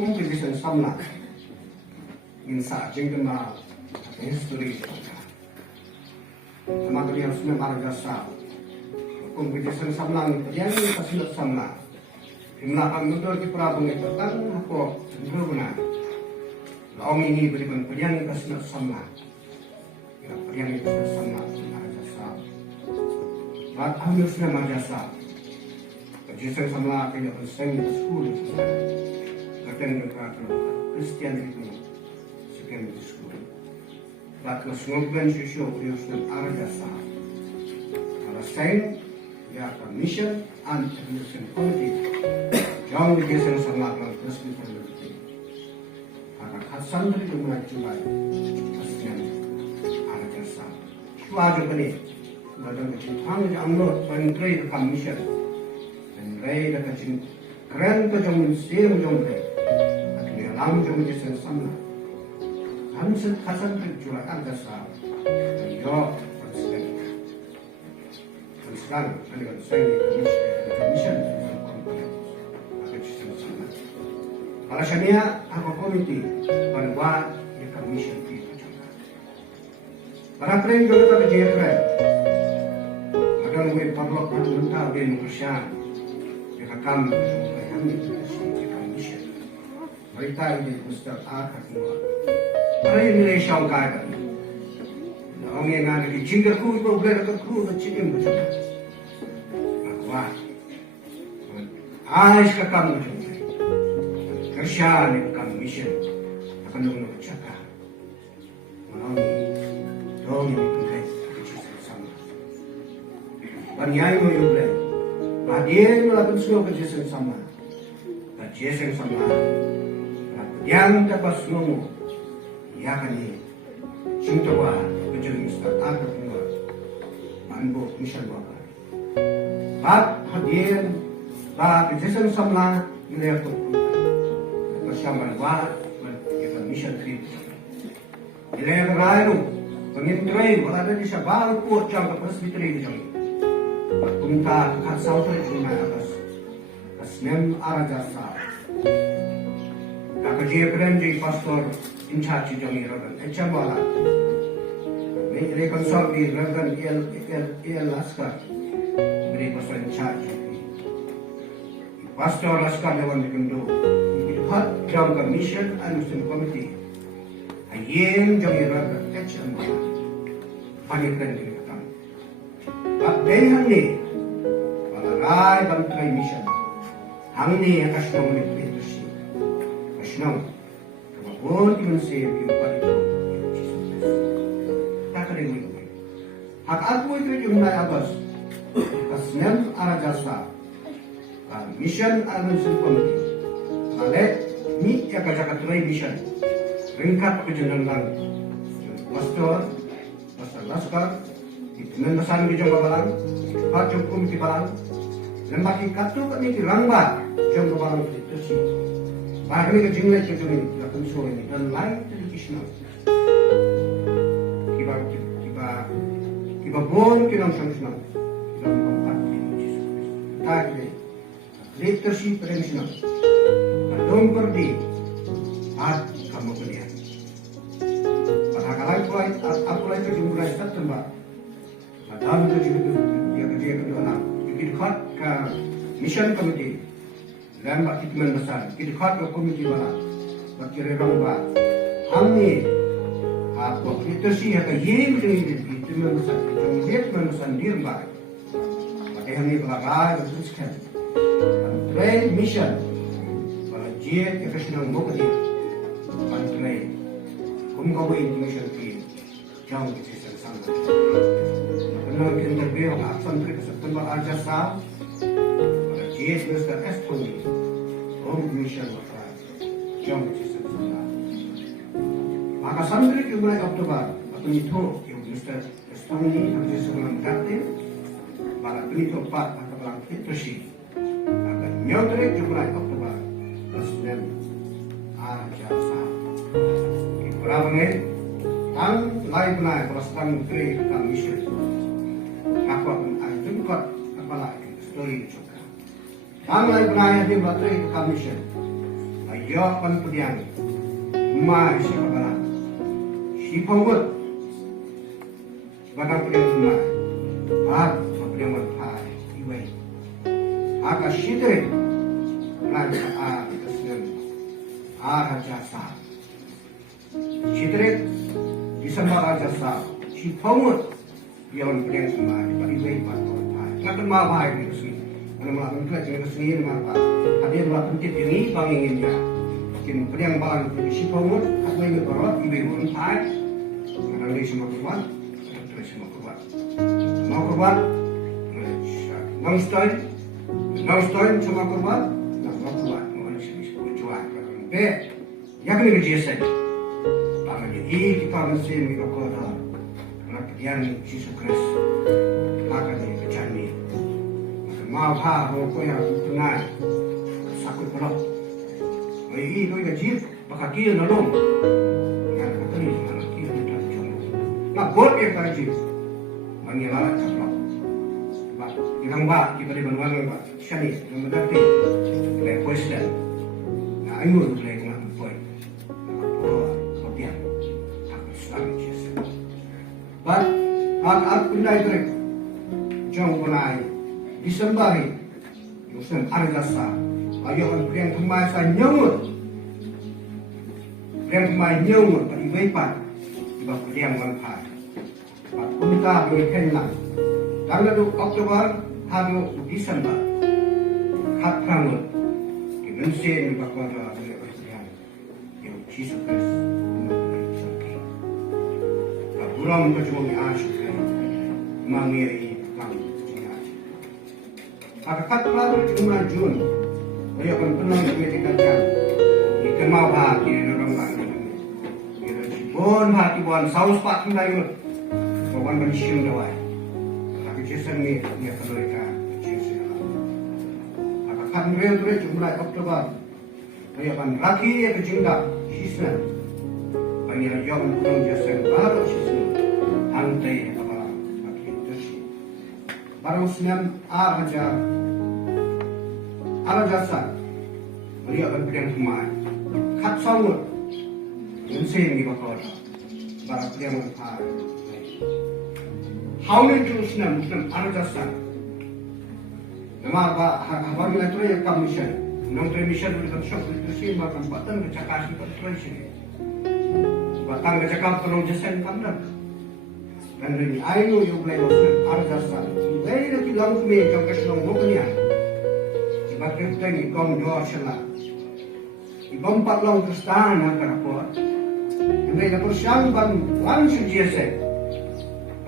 competition samla insa jingma history sama dia sudah margasa competition samla yang kasilot samla imna ang motor di prabong ito tan ako guna laong ini berikan pedian kasilot samla pedian kasilot samla margasa bat hamil sudah margasa Jesus sama kaya send school attend the Christianity secondary school. That was ngobgan sisyo Houston Aragasa. Palestine ya mission and mission committee. John Jesus sama ng Christianity. Para kasan dari mulai Julai Christian Aragasa. Suajo kani badang kitang jamno pantry commission. Ray da kacin keren ka jong sim jong re atli alam jong jisen samna hansen khasan ke jura kan dasa yo konsen ani kan sai commission para shamia apa komite panwa ya commission ti para kren jong ka je kren akan we parlo kan unta ben kusyan kami mission. Mereka ini Ustaz akan semua. Para ini lesang kaya. Orang yang ada di jingga ku itu boleh ke ku cikin macam. Wah. Ais ke kamu macam. Kerja ni kamu mission. Akan nunggu cakap. Orang ini pakai sama. Banyai mo yung boleh. Bahagian melakukan semua kerjasama sama. Kerjasama sama. Yang dapat semua. Ya kan ini. Cinta wah. Kerjasama Ustaz akan keluar. Manbo misal wah. Bahagian. Kerjasama sama. Nilai aku. Bersama wah. Kita misal trip. Nilai yang lain. Pengintrai. Walau ada di sabal. Kuat jangka presbiteri di jangka. Punta ke sauter jumlah atas asnem arajasa. Kakak dia keren jadi pastor in charge jami ragan. Ecam wala. Ini rekonsol di ragan il laskar. Beri pastor in charge. Pastor laskar dewan dikendo. Itu hak jangka mission and mission committee. Ayem jami ragan. Ecam wala. Panik keren jadi. Dengan ni, balai bantrai mission, hangni akas nomor itu sih, kasnam, kebun dimensi keempat itu, tak ada yang lain. Hak aku itu jumlah abas, kasnam arajasa, mission mission committee, balai ni jaga trai mission, ringkat kejenangan, pastor laskar. Mendasan di jangka balang, kacung kumiti balang, lembaki katu kami di rangba jangka balang itu sih. Bahkan ini kejenglah kejenglah lakukan soal ini dan lain dari kisah. Kiba bon kinam samsna, kiba empat ini. Tak ini, leadership premisna. Kadang pergi, kamu belian. Pada kalai aku lagi kejumlah ikat tembak. Dalam itu dia kedua kita khot ke mission committee dan bak kitman besar kita khot ke komiti bala bak kira rangba hamni apa itu sih yang yim dengan kitman besar kitman besar dia bak pakai hamni bala teruskan train mission bala jet professional mukti bala train kumkabu mission team jauh kita sama. Kalau kita interview action ke September aja sah, GS Mr. Estoni, Home Mission Matra, jauh kisah sana. Maka sampai ke bulan Oktober, atau itu yang Mr. Estoni yang sesuatu kapten, pada itu 4 atau bulan itu sih, akan nyodre ke bulan Oktober, Presiden aja sah. Berapa ni? Tang lain naik perasaan menteri tentang mission. Aku akan jemput apa lagi story juga. Tang lain naik di menteri tentang mission. dia penpudian mai sekabala si pawut badang pudian mai at pudian mai iwai aka sidre plan a kesenen a jasa sidre Disember jasa si pawut dia pudian mai iwai patut ngakan ma bahai ni sini mana melakukan kerja sendiri mana ada melakukan ini bangingin dia mungkin pedang balang si pawut apa yang berbuat ibu pun tak kadang dia semua korban kadang dia semua korban nangstoin semua korban mana sini sepuluh jual kadang be yang ni berjasa tangan ini kita mesti mikrokoda karena pedang Yesus Kristus akan dicari mau pha hồ coi là từ ngày sạc cái phần mấy cái đôi cái chip và cả kia nó luôn nhà cái gì mà kia nó tròn tròn nó bớt cái chip mà nhà nó chặt lọt và cái thằng ba thì cái phần văn là sani nó mới đáp ứng để quay xe anh ngồi lại mà quay có tiền thằng sáng chia sẻ và anh cũng đây rồi trong cái này Disember ni, Muslim Arjasa, ayo orang kemai sa nyamut, kemai nyamut pada ibadat, ibadat yang manfaat. Unta berkenaan, tanggal 2 Oktober, hari Disember, hat kamu, dimensi ni bakal ada yang Yesus Kristus. Bulan kecuma ni asyik, mangi Akakat pelajar jumlah Jun, dia akan pernah menjadikan ikan mau hati dalam bangsa ini. Bon hati bon saus pak sendiri, bukan bersiul doai. Tapi Yesus ni dia perlukan Yesus. Akakat mereka jumlah Oktober, dia akan lagi berjumlah Yesus. Bagi rakyat pun Yesus baru Yesus hantai apa lagi tersi. Baru Muslim Arjasa, beliau akan pedang kemai. Kat sawut, mensen di bawah barat pedang kemai. How many Muslim Arjasa? Nama apa? Apa bila tu yang commission? Nang mission berdekat shop berdekat makan batan bercakap berdekat sini. Batang bercakap penuh jesen kamera. Dan ini ayu yang boleh Muslim Arjasa. Ini nanti lalu kami jauh keselong mukanya. Bakit ni kong doa sila. Ibang patlong Kristan ang karapot. Hindi na po siyang bang suggest.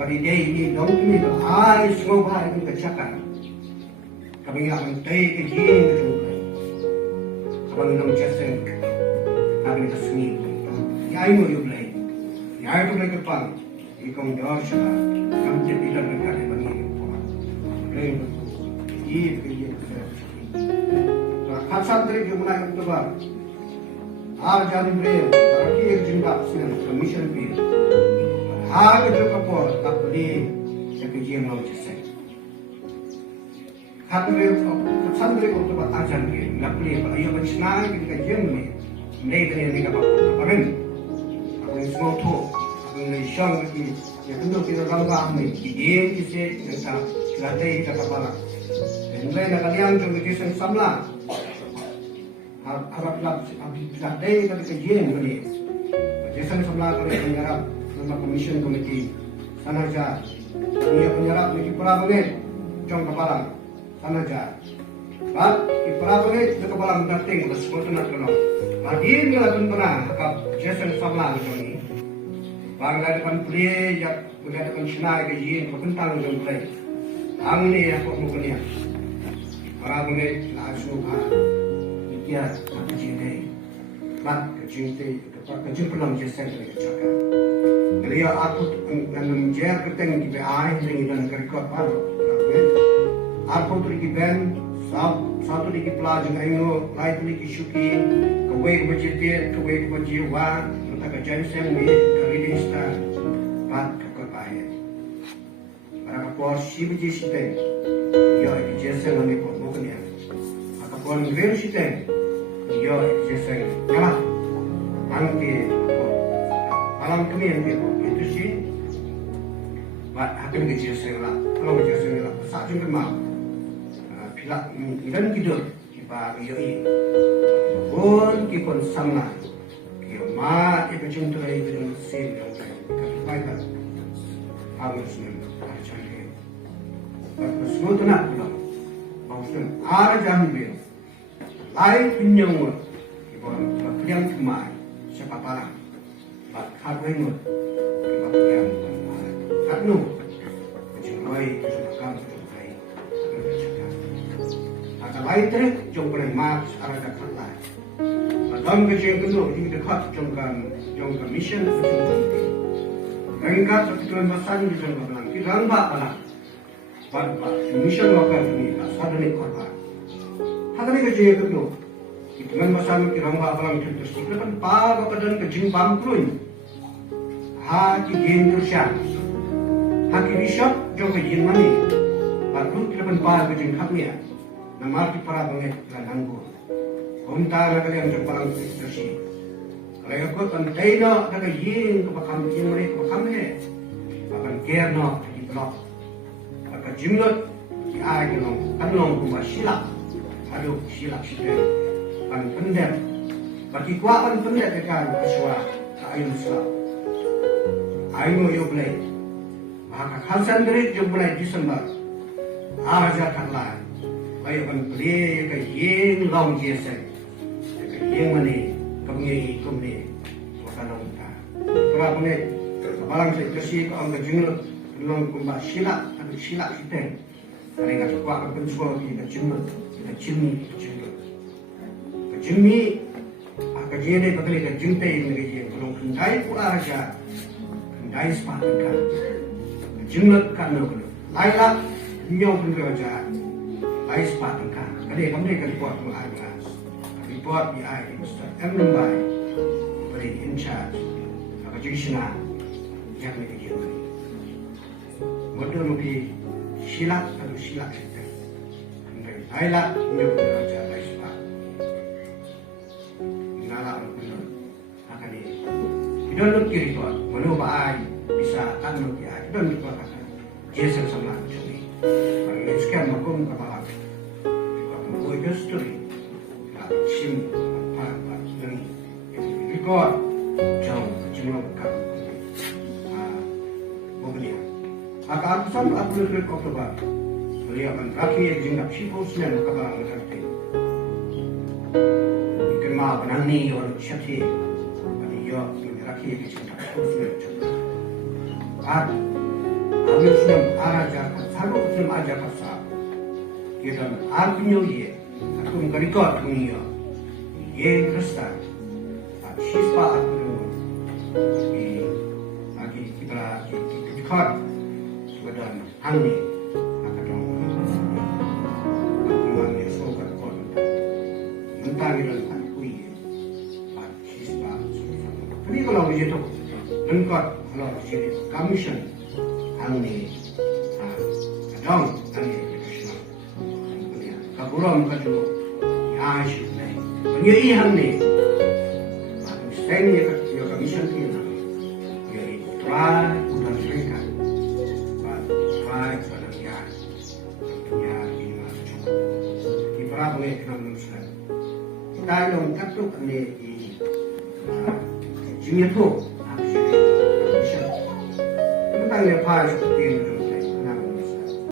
Pari day ni dong kami do ay sumabay ng katsaka. Kami nga ang tayo kajiin na sumabay. Kapag nang jesen, kami kasungin ko. Yay mo yung lay. Yay ko na kapag ikong doa sila. Ang tipilan ng kaliban po. Lay mo po. Iib. Hasan dari jumlah Oktober, Arjani Brave, Rakir Jimba, Commission Bill, Harga Jokapur, Kapli, Sekijian Lojese. Hasan dari Oktober, Arjani Brave, Kapli, Ayo Bachnai, Kajian Me, Mereka yang kapal kaparin, aku yang semua tu, aku yang syang lagi, yang tentu kita rambah me, ide kita kita latih kita kapalan. Mulai nak kalian jom kita samla. Harap latih kita kajian ni. Jason samla kali penyarap nama commission committee sanaja. Ia penyarap ni perabangan jom kapalan sanaja. Bab perabangan itu kapalan dating bersekutu nak kena. Hadir ni lah pernah kap Jason samla ni. Bangla depan pria jak boleh depan senai kajian bertentang jom play. Ang ni aku mukanya. Para bunyi langsung dia kecil mat kecil pelang jesen dari cakap. Dia aku menjer keteng di BI dengan kerikot baru. Aku tu di band satu di pelajar ayo lain di syuki kawai berjaya kawai berjiwa kita kerja sen ni reading star mat kekepahian. Para posisi berjaya ya jesen ni pun bukannya. Akapun real siten yo exercise jalan angke malam kami yang itu sih akan exercise lah kalau exercise lah saat juga mah pilak iran tidur kita yoi pun kita sama kita mah itu contoh itu dengan sih kita baik harus mencari semua tu nak pulang maksudnya ada jangan biar lain penyamut kita kalian kemai siapa parang hargai mut kita kalian kanu jumpai kesukaan jumpai ada lain terus jumpai mak ada dekat lain dalam kerja kedua ini dekat jumpa mission mereka terkait masalah di jumpa bilang kita rambat bilang pada mission lokal ini asal ni korban hanya kerja kedua dengan masalah kita rambat bilang itu kita kan pakai badan kerja bangkrut hati game tersiap hati risau jumpa jimani lalu kita pun pakai kerja kami nama kita para banget langgu Unta nak yang terpalang tersi. Kalau aku container nak yin kepakam jimri kepakam ni, akan care no di blok. Akan jimlot di air no kanong kuma silap, aduh silap silap. Kan pendek, bagi kuat kan pendek dekat aswa ayun silap. Ayun yo boleh. Maka kalsan dari yo boleh Desember. Aja kalah. Baik kan beli ke yin long jesen. Yang mana kami makanan kita. Kalau ni barang saya kasih ke orang jengel belum kumba silap atau silap kita. Mereka suka akan semua kita jengel, kita jengmi, akan jadi betul kita jengtai negeri yang belum kendai pun aja, kendai sepatutnya kan, jengel kan nak layak nyau pun kerja, layak sepatutnya kan. Kadang kami kan buat mengajar. Report di Mr. M. Mumbai beri in charge apa judicial yang ini modal lebih silap atau silap itu dari Thailand menyebut raja Raispa nala benar akan ini kita nak report menubah bisa kan nanti kita nak report akan Jason sama jadi kalau sekian makom kapal kita mau history sim apa ini record jauh jumlah kan mobilnya akan sama aku record coba beliau akan rakyat jengap sipusnya kabar berarti mungkin mah benani orang siapa bagi yo rakyat jengap sipusnya aku sudah araja selalu sudah aja pasal kita artinya dia aku record dunia ye Kristen siswa aku lagi kita record sudah hangi akan dong ni sokat kon mentang itu aku ye siswa tapi kalau begitu record kalau jadi commission hangi dong hangi kaburam kadu yashu nei nyei hamne steng ye commission ki na ye try udah mereka try pada ya ini masuk di berapa ekonomi Islam kita yang katu kene di jumlah tu commission tentang le pa seperti